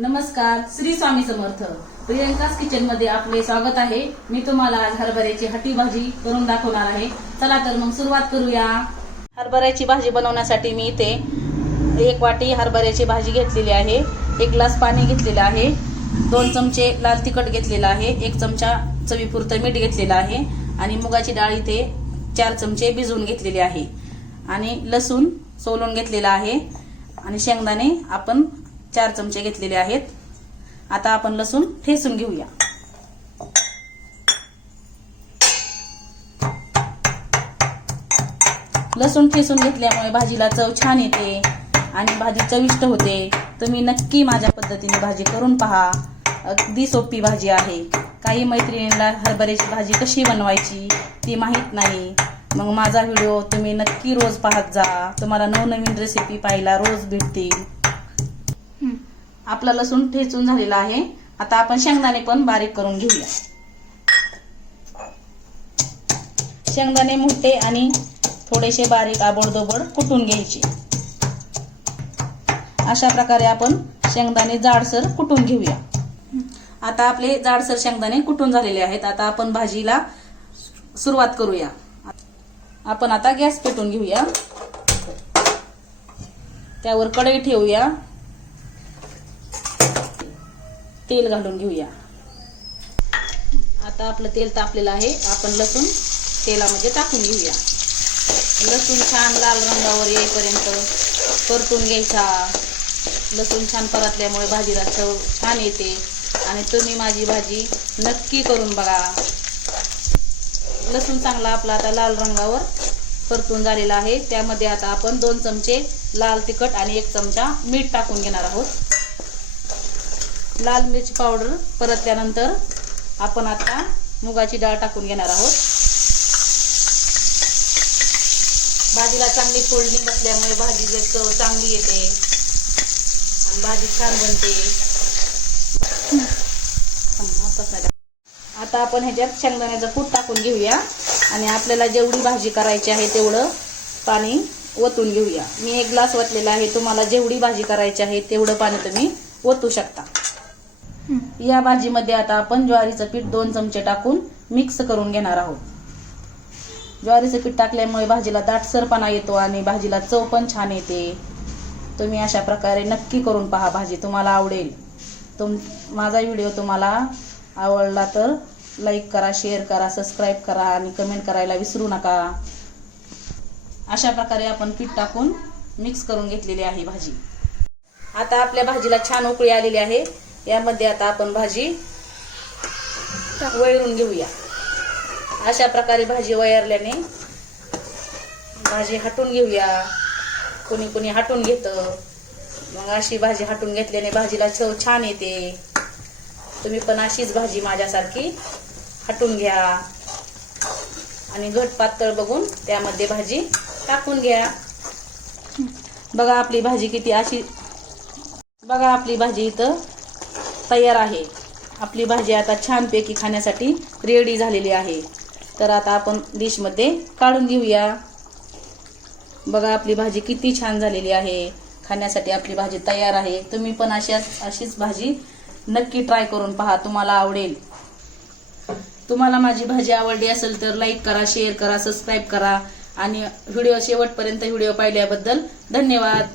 नमस्कार श्री स्वामी समर्थ. प्रियंकाच किचनमध्ये आपले स्वागत आहे. मी तुम्हाला आज हरभऱ्याची हटी भाजी करून दाखवणार आहे. चला तर मग सुरुवात करूया. हरभऱ्याची भाजी बनवण्यासाठी मी इथे एक वाटी हरभऱ्याची भाजी घेतलेली आहे. एक ग्लास पाणी घेतलेलं आहे. दोन चमचे लाल तिखट घेतलेलं आहे. एक चमचा चवीपुरतं मीठ घेतलेलं आहे. आणि मुगाची डाळ इथे चार चमचे भिजवून घेतलेले आहे. आणि लसूण सोलून घेतलेला आहे. आणि शेंगदाणे आपण चार चमचे घेतलेले आहेत. आता आपण लसूण ठेसून घेऊया. लसूण ठेसून घेतल्यामुळे भाजीला चव छान येते आणि भाजी चविष्ट होते. तुम्ही नक्की माझ्या पद्धतीने भाजी करून पहा. अगदी सोपी भाजी आहे. काही मैत्रिणींना हरभऱ्याची भाजी कशी बनवायची ती माहीत नाही. मग माझा व्हिडिओ तुम्ही नक्की रोज पाहत जा. तुम्हाला नवनवीन रेसिपी पाहायला रोज भेटतील. आपला लसूण ठेचून झालेला आहे. आता आपण शेंगदाणे पण बारीक करून घेऊया. शेंगदाणे मोठे आणि थोडेसे बारीक आबडदोबड कुटून घ्यायचे. अशा प्रकारे आपण शेंगदाणे जाडसर कुटून घेऊया. आता आपले जाडसर शेंगदाणे कुटून झालेले आहेत. आता आपण भाजीला सुरुवात करूया. आपण आता गॅस पेटून घेऊया. त्यावर कढई ठेवूया. तेल घालून घेऊया. आता आपलं तेल तापलेलं आहे. आपण लसूण तेलामध्ये टाकून घेऊया. लसूण छान लाल रंगावर येईपर्यंत परतून घ्यायचा. लसूण छान परतल्यामुळे भाजीला चव छान येते. आणि तुम्ही माझी भाजी नक्की करून बघा. लसूण चांगला आपला आता लाल रंगावर परतून झालेला आहे. त्यामध्ये आता आपण दोन चमचे लाल तिखट आणि एक चमचा मीठ टाकून घेणार आहोत. लाल मिरची पावडर परतल्यानंतर आपण आता मुगाची डाळ टाकून घेणार आहोत. भाजीला चांगली फोडणी बसल्यामुळे भाजी चव चांगली येते आणि भाजी छान बनते. आता आपण ह्याच्यात शेंगदाण्याचं कूट टाकून घेऊया आणि आपल्याला जेवढी भाजी करायची आहे तेवढं पाणी ओतून घेऊया. मी एक ग्लास ओतलेला आहे तुम्हाला जेवढी भाजी करायची आहे तेवढं पाणी तुम्ही ओतू शकता. या भाजीमध्ये आता आपण ज्वारीचं पीठ दोन चमचे टाकून मिक्स करून घेणार आहोत. ज्वारीचं पीठ टाकल्यामुळे भाजीला दाटसरपणा येतो आणि भाजीला चव पण छान येते. तुम्ही अशा प्रकारे नक्की करून पहा भाजी तुम्हाला आवडेल. तुम माझा व्हिडिओ तुम्हाला आवडला तर लाईक करा शेअर करा सबस्क्राईब करा आणि कमेंट करायला विसरू नका. अशा प्रकारे आपण पीठ टाकून मिक्स करून घेतलेली आहे भाजी. आता आपल्या भाजीला छान उकळी आलेली आहे. यामध्ये आता आपण भाजी वळरून घेऊया. अशा प्रकारे भाजी वयरल्याने भाजी हटून घेऊया. कोणी कोणी हटून घेतं. मग अशी भाजी हटून घेतल्याने भाजीला चव छान येते. तुम्ही पण अशीच भाजी माझ्यासारखी हटून घ्या. आणि घट पातळ बघून त्यामध्ये भाजी टाकून घ्या. बघा आपली भाजी किती अशी बघा आपली भाजी इथं तयार आहे. आपली भाजी आता छानपैकी खाण्यासाठी रेडी झालेली आहे. तर आता आपण डिशमध्ये काढून घेऊया. बघा आपली भाजी किती छान झालेली आहे. खाण्यासाठी आपली भाजी तयार आहे. तुम्ही पण अशाच अशीच भाजी नक्की ट्राय करून पहा. तुम्हाला आवडेल. तुम्हाला माझी भाजी आवडली असेल तर लाईक करा शेअर करा सबस्क्राईब करा. आणि व्हिडिओ शेवटपर्यंत व्हिडिओ पाहिल्याबद्दल धन्यवाद.